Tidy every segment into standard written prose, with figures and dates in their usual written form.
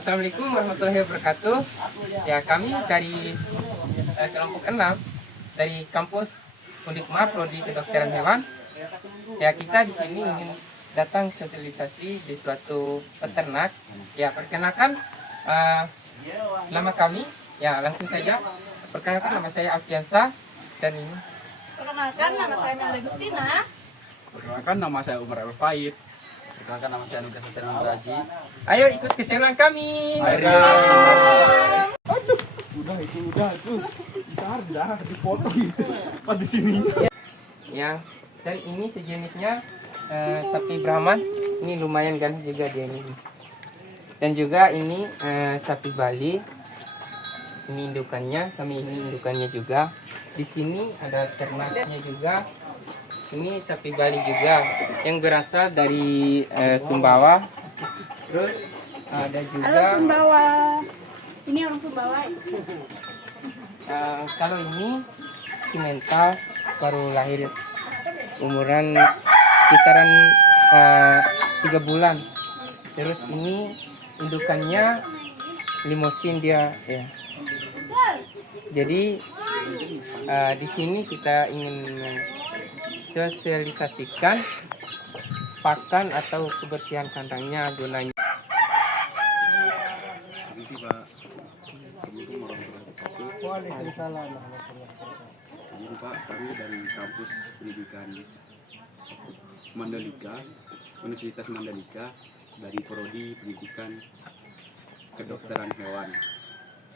Assalamualaikum warahmatullahi wabarakatuh. Ya, kami dari kelompok 6 dari kampus Undikma Prodi Kedokteran Hewan. Ya, kita di sini ingin datang sosialisasi di suatu peternak. Ya, perkenalkan nama kami. Ya, langsung saja. Perkenalkan, nama saya Alfiansa dan ini. Perkenalkan, nama saya Melda Gustina. Perkenalkan, nama saya Umar Al-Faid. Perkenalkan, nama saya Nugas Satria Nugraji. Ayo ikut keseruan kami. Aduh, udah itu. Ntar dah dipotong gitu. Di sini. Ya, dan ini sejenisnya sapi Brahman. Ini lumayan ganteng juga dia ini. Dan juga ini sapi Bali. Ini indukannya, sama ini indukannya juga. Di sini ada ternaknya juga. Ini sapi Bali juga yang berasal dari Sumbawa. Terus ada juga. Halo Sumbawa. Ini orang Sumbawa. Kalau ini simental baru lahir, umuran sekitaran 3 bulan. Terus ini indukannya limosin dia ya. Jadi di sini kita ingin sosialisasikan pakan atau kebersihan kandangnya gunanya. Permisi Pak. Assalamualaikum warahmatullahi wabarakatuh. Waalaikumsalam. Ini Pak, kami dari kampus pendidikan Mandalika, Universitas Mandalika, dari Prodi Pendidikan Kedokteran Hewan.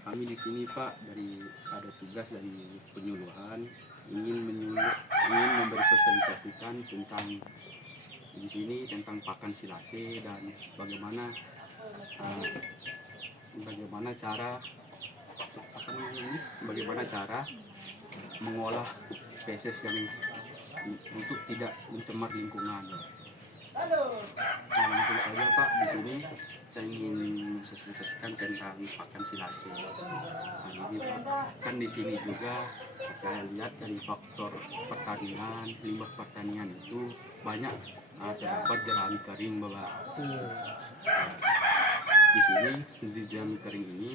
Kami di sini Pak dari ada tugas dari penyuluhan, ingin memberi sosialisasikan tentang di sini tentang pakan silase dan bagaimana cara mengolah spesies yang untuk tidak mencemar lingkungan. Nah, langsung saja Pak, di sini saya ingin mensosialisasikan tentang pakan silase. Nah, ini Pak, kan di sini juga saya lihat dari faktor pertanian, limbah pertanian itu banyak terdapat jerami kering Bapak. Di sini di jerami kering ini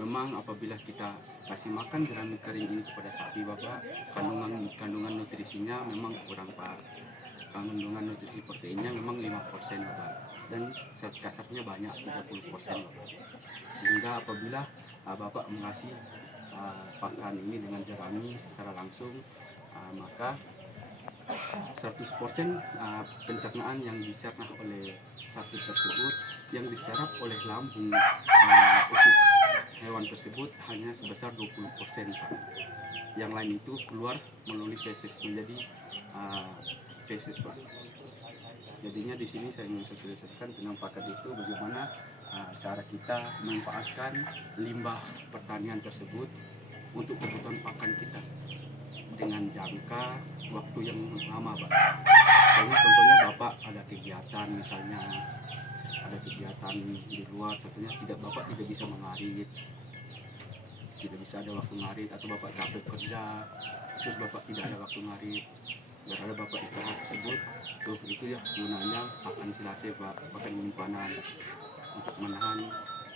memang apabila kita kasih makan jerami kering ini kepada sapi Bapak, kandungan nutrisinya memang kurang Pak. Kandungan nutrisi proteinnya memang 5% Bapak, dan zat kasarnya banyak 30% Bapak. Sehingga apabila Bapak mengasih pakan ini dengan jerami secara langsung, maka 100% pencernaan yang dicerna oleh sapi tersebut yang diserap oleh lambung usus hewan tersebut hanya sebesar 20% Pak. Yang lain itu keluar melalui feses menjadi feses Pak. Jadinya di sini saya ingin sosialisasikan tentang pakan itu, bagaimana cara kita memanfaatkan limbah pertanian tersebut untuk kebutuhan pakan kita dengan jangka waktu yang lama Pak. Jadi contohnya Bapak ada kegiatan, misalnya ada kegiatan di luar, tentunya Bapak tidak bisa mengarit, tidak bisa ada waktu ngarit, atau Bapak capek kerja terus Bapak tidak ada waktu ngarit, ada Bapak istirahat tersebut, itu ya gunanya pakan silase Pak, pakan penyimpanan untuk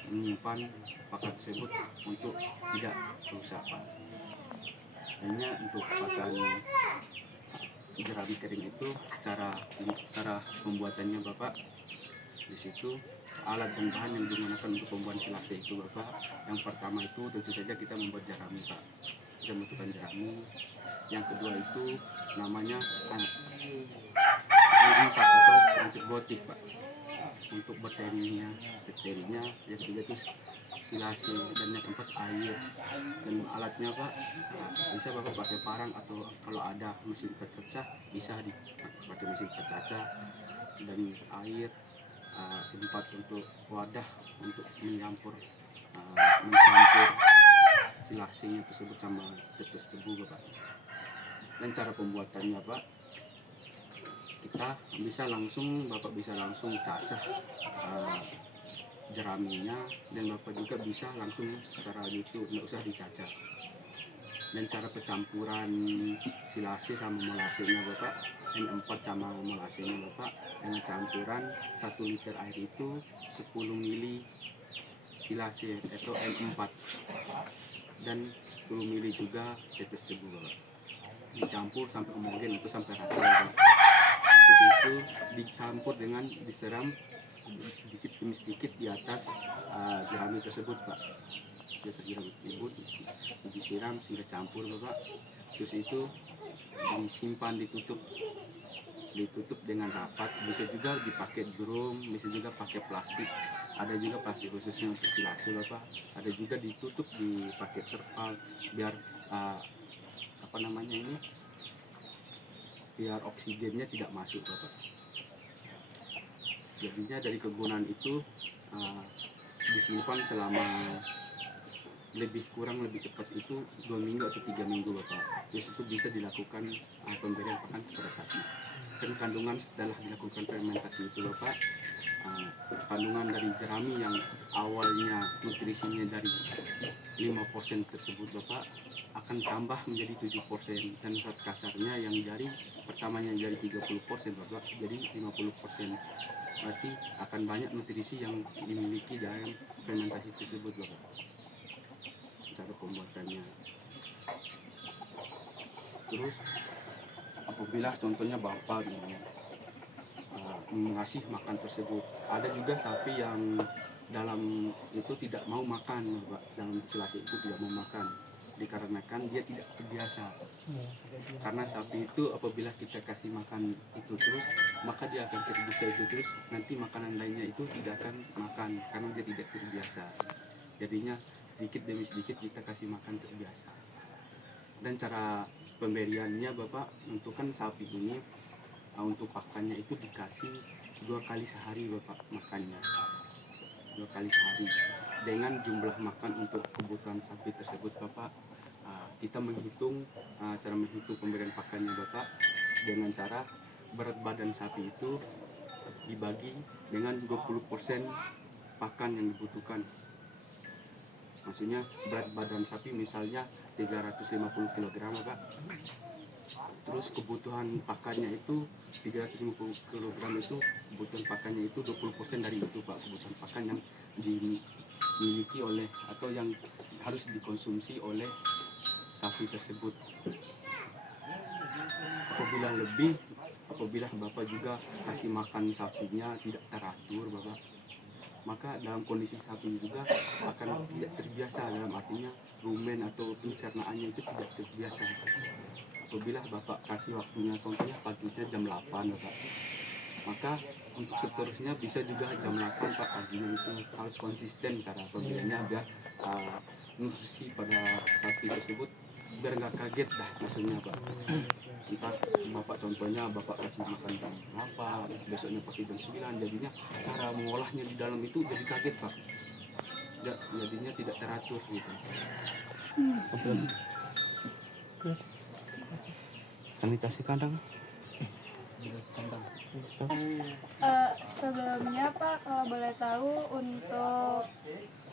menyimpan pakan tersebut untuk tidak rusak Pak. Hanya untuk pakan jerami kering itu cara pembuatannya Bapak, di situ alat dan bahan yang digunakan untuk pembuatan silase itu Bapak, yang pertama itu tentu saja kita membuat jerami Pak, kita membutuhkan jerami. Yang kedua itu namanya Pak atau antibiotik Pak, untuk bakterinya. Yang ketiga itu silase, dan yang keempat air. Dan alatnya Pak, bisa Bapak pakai parang, atau kalau ada mesin pecacah bisa dipakai mesin pecacah, dan air, tempat untuk wadah untuk mencampur silasenya tersebut sama tetes tebu Bapak. Dan cara pembuatannya Pak, Bapak bisa langsung cacah jeraminya, dan Bapak juga bisa langsung secara gitu, nggak usah dicacah. Dan cara pencampuran silase sama molasenya Bapak, N4 sama molasenya Bapak, dengan campuran 1 liter air itu 10 ml silase atau N4 dan 10 ml juga tetes tebu Bapak. Dicampur sampai homogen atau sampai rata Bapak. Terus itu dicampur dengan disiram sedikit demi sedikit di atas jerami tersebut Pak. Di atas jerami tersebut disiram sehingga campur Bapak. Terus itu disimpan, ditutup dengan rapat. Bisa juga dipakai drum, bisa juga pakai plastik. Ada juga plastik khususnya untuk silase Bapak. Ada juga ditutup dipakai terpal biar biar oksigennya tidak masuk Bapak. Jadinya dari kegunaan itu disimpan selama lebih cepat itu 2 minggu atau 3 minggu Bapak. Terus itu bisa dilakukan pemberian pakan kepada sapi. Dan kandungan setelah dilakukan fermentasi itu Bapak, kandungan dari jerami yang awalnya nutrisinya dari 5% tersebut Bapak akan tambah menjadi 7%, dan saat kasarnya yang dari pertamanya dari 30% Bapak jadi 50%. Berarti akan banyak nutrisi yang dimiliki dalam fermentasi tersebut Bapak. Cara pembuatannya. Terus apabila contohnya Bapak mengasih makan tersebut, ada juga sapi yang dalam itu tidak mau makan Bapak. Dalam silase itu tidak mau makan dikarenakan dia tidak terbiasa. Karena sapi itu apabila kita kasih makan itu terus, maka dia akan terbiasa itu terus, nanti makanan lainnya itu tidak akan makan karena dia tidak terbiasa. Jadinya sedikit demi sedikit kita kasih makan terbiasa. Dan cara pemberiannya Bapak, untuk kan sapi ini untuk pakannya itu dikasih 2 kali sehari Bapak makannya. 2 kali sehari. Dengan jumlah makan untuk kebutuhan sapi tersebut Bapak, kita menghitung cara menghitung pemberian pakannya Bapak dengan cara berat badan sapi itu dibagi dengan 20% pakan yang dibutuhkan. Maksudnya berat badan sapi misalnya 350 kg Bapak. Terus kebutuhan pakannya itu 350 kg itu, kebutuhan pakannya itu 20% dari itu Pak, kebutuhan pakan yang dimiliki oleh atau yang harus dikonsumsi oleh sapi tersebut. Apabila Bapak juga kasih makan sapinya tidak teratur Bapak, maka dalam kondisi sapi juga akan tidak terbiasa, dalam artinya rumen atau pencernaannya itu tidak terbiasa. Apabila Bapak kasih waktunya contohnya paginya jam 8 Bapak, maka untuk seterusnya bisa juga jam 8 Pak paginya. Itu harus konsisten cara pemberiannya biar nutrisi pada sapi tersebut biar nggak kaget dah maksudnya Pak. Entah Bapak contohnya Bapak kasih makan jam 8, besoknya pakai jam 9, jadinya cara mengolahnya di dalam itu jadi kaget Pak. Jadinya tidak teratur gitu. Terus sanitasi kandang. Sebelumnya Pak, kalau boleh tahu untuk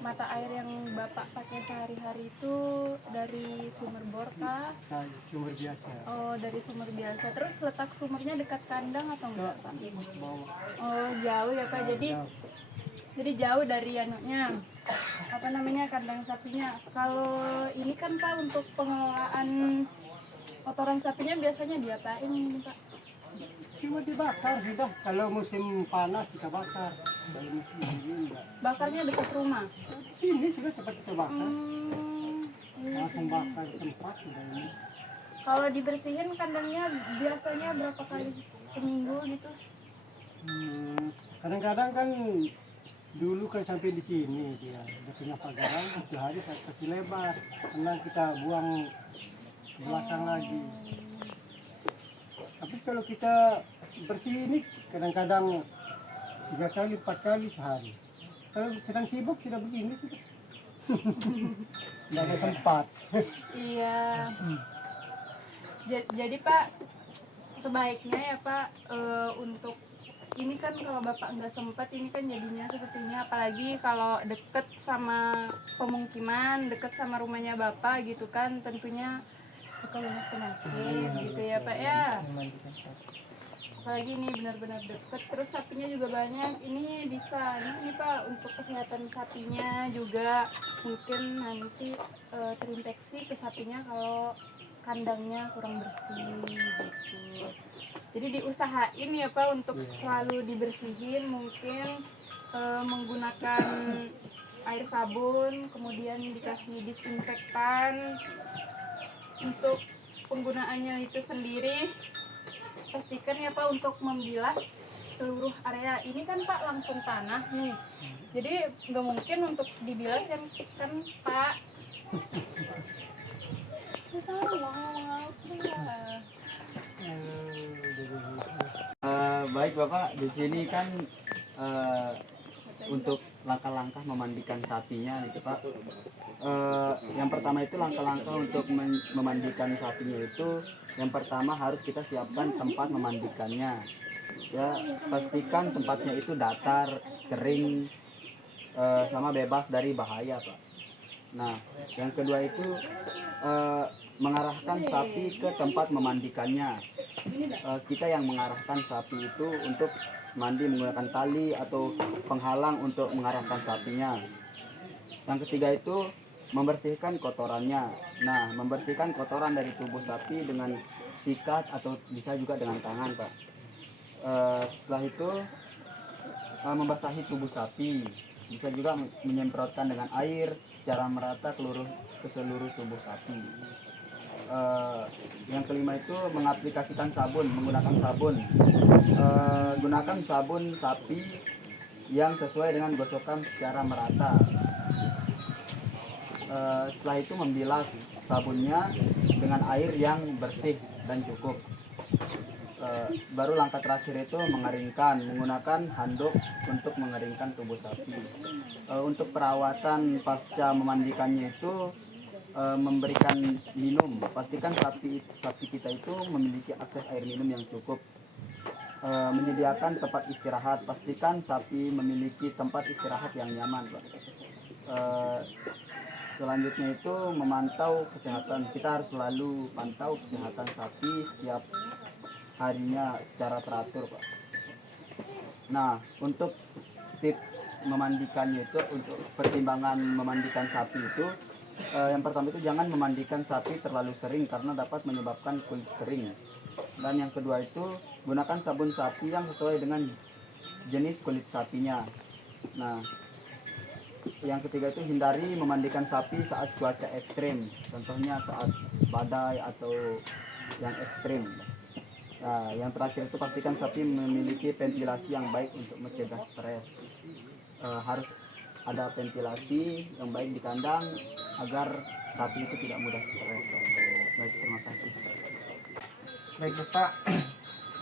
mata air yang Bapak pakai sehari-hari itu dari sumber bor kah? Sumber biasa. Oh, dari sumber biasa. Terus letak sumbernya dekat kandang atau enggak Pak? Bawah. Oh, jauh ya Pak. Jadi jauh dari anaknya. Kandang sapinya. Kalau ini kan Pak, untuk pengelolaan kotoran sapinya biasanya diapain ini Pak? Cuma dibakar sudah. Kalau musim panas kita bakar. Kalau musim dingin enggak. Bakarnya dekat rumah. Sini sudah tempat kita bakar. Iya. Langsung bakar di tempat sudah ini. Kalau dibersihin kandangnya biasanya berapa kali seminggu gitu? Kadang-kadang kan dulu kan sampai di sini dia punya pagaran, 1 hari saya kasih lebar, karena kita buang ke belakang lagi. Tapi kalau kita bersih ini kadang-kadang 3 kali 4 kali sehari. Kalau sedang sibuk tidak begini sudah. Tidak ada sempat. Iya. Jadi Pak, sebaiknya ya Pak, untuk ini kan kalau Bapak nggak sempat, ini kan jadinya sepertinya, apalagi kalau deket sama pemukiman, deket sama rumahnya Bapak gitu kan, tentunya suka banyak penyakit gitu ya Pak ya. apalagi ini benar-benar deket, terus sapinya juga banyak. Ini bisa ini Pak untuk kesehatan sapinya juga, mungkin nanti terinfeksi ke sapinya kalau kandangnya kurang bersih gitu. Jadi diusahain ya Pak untuk selalu dibersihin, mungkin menggunakan air sabun, kemudian dikasih disinfektan. Untuk penggunaannya itu sendiri, pastikan ya Pak untuk membilas seluruh area. Ini kan Pak langsung tanah nih, jadi nggak mungkin untuk dibilas yang kan Pak. Nggak tahu mau ngomong apa. Baik Bapak, di sini kan untuk langkah-langkah memandikan sapinya gitu Pak. Yang pertama itu langkah-langkah untuk memandikan sapinya itu, yang pertama harus kita siapkan tempat memandikannya. Ya, pastikan tempatnya itu datar, kering, sama bebas dari bahaya Pak. Nah, yang kedua itu mengarahkan sapi ke tempat memandikannya. Kita yang mengarahkan sapi itu untuk mandi menggunakan tali atau penghalang untuk mengarahkan sapinya. Yang ketiga itu membersihkan kotorannya. Nah, membersihkan kotoran dari tubuh sapi dengan sikat atau bisa juga dengan tangan Pak. Setelah itu membasahi tubuh sapi, bisa juga menyemprotkan dengan air secara merata ke seluruh tubuh sapi. Yang kelima itu mengaplikasikan sabun, menggunakan sabun. Gunakan sabun sapi yang sesuai dengan gosokan secara merata. Setelah itu membilas sabunnya dengan air yang bersih dan cukup. Baru langkah terakhir itu mengeringkan, menggunakan handuk untuk mengeringkan tubuh sapi. Untuk perawatan pasca memandikannya itu memberikan minum. Pastikan sapi kita itu memiliki akses air minum yang cukup. Menyediakan tempat istirahat. Pastikan sapi memiliki tempat istirahat yang nyaman Pak. Selanjutnya itu memantau kesehatan. Kita harus selalu pantau kesehatan sapi setiap harinya secara teratur Pak. Nah, untuk tips memandikannya itu, untuk pertimbangan memandikan sapi itu, yang pertama itu jangan memandikan sapi terlalu sering karena dapat menyebabkan kulit kering. Dan yang kedua itu gunakan sabun sapi yang sesuai dengan jenis kulit sapinya. Nah, yang ketiga itu hindari memandikan sapi saat cuaca ekstrim, contohnya saat badai atau yang ekstrim. Nah, yang terakhir itu pastikan sapi memiliki ventilasi yang baik untuk mencegah stres. Harus ada ventilasi yang baik di kandang agar sapi itu tidak mudah stres. Baik, terima kasih. Baik Bapak,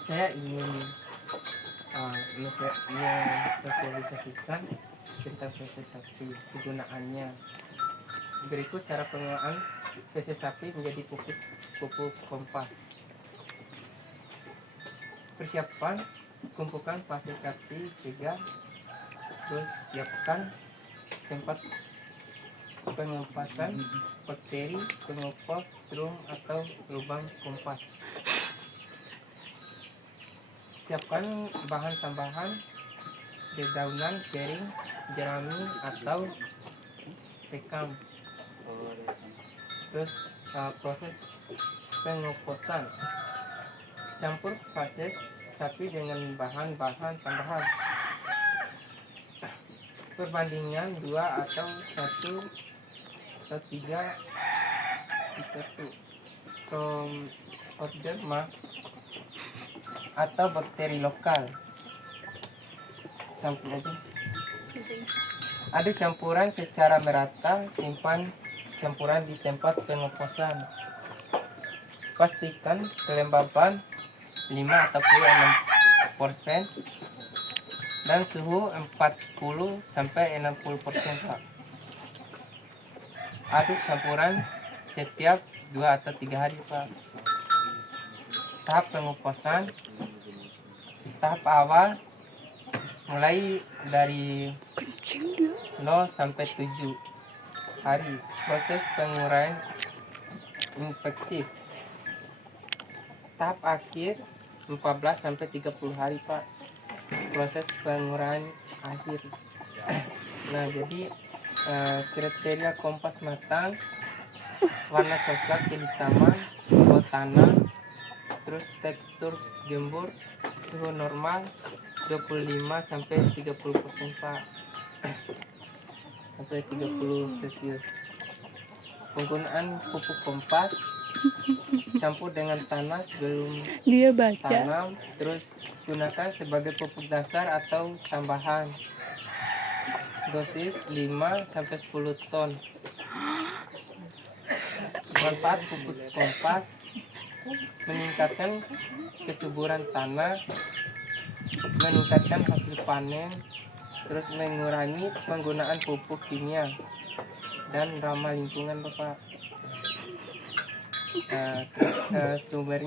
saya ingin mensosialisasikan tentang feses sapi, kegunaannya. Berikut cara penggunaan feses sapi menjadi pupuk kompas. Persiapan, kumpulkan feses sapi segar, terus siapkan tempat pengempasan bakteri, pengompos, drum atau lubang kompas. Siapkan bahan tambahan, dedaunan kering, jerami atau sekam. Terus proses pengoplosan, campur feses sapi dengan bahan-bahan tambahan. Perbandingan 2 atau 1 atau 3 Trochoderma atau bakteri lokal. Sampul aja. Aduk campuran secara merata, simpan campuran di tempat pengoplosan. Pastikan kelembaban 5 atau 6% dan suhu 40 sampai 60% Pak. Aduk campuran setiap 2 atau 3 hari Pak. Tahap pengoplosan. Tahap awal mulai dari 0 sampai 7 hari. Proses penguraian infektif. Tahap akhir 14 sampai 30 hari Pak proses pengurahan akhir. Nah jadi kriteria kompas matang, warna coklat kehitaman, bau tanah, terus tekstur gembur, suhu normal 25 sampai 30% Pak, sampai 30 Celcius. Penggunaan pupuk kompas campur dengan tanah sebelum Dia baca. tanam, terus gunakan sebagai pupuk dasar atau tambahan. Dosis 5 sampai 10 ton. Manfaat pupuk kompas: meningkatkan kesuburan tanah, meningkatkan hasil panen, terus mengurangi penggunaan pupuk kimia dan ramah lingkungan Bapak. Terus sumber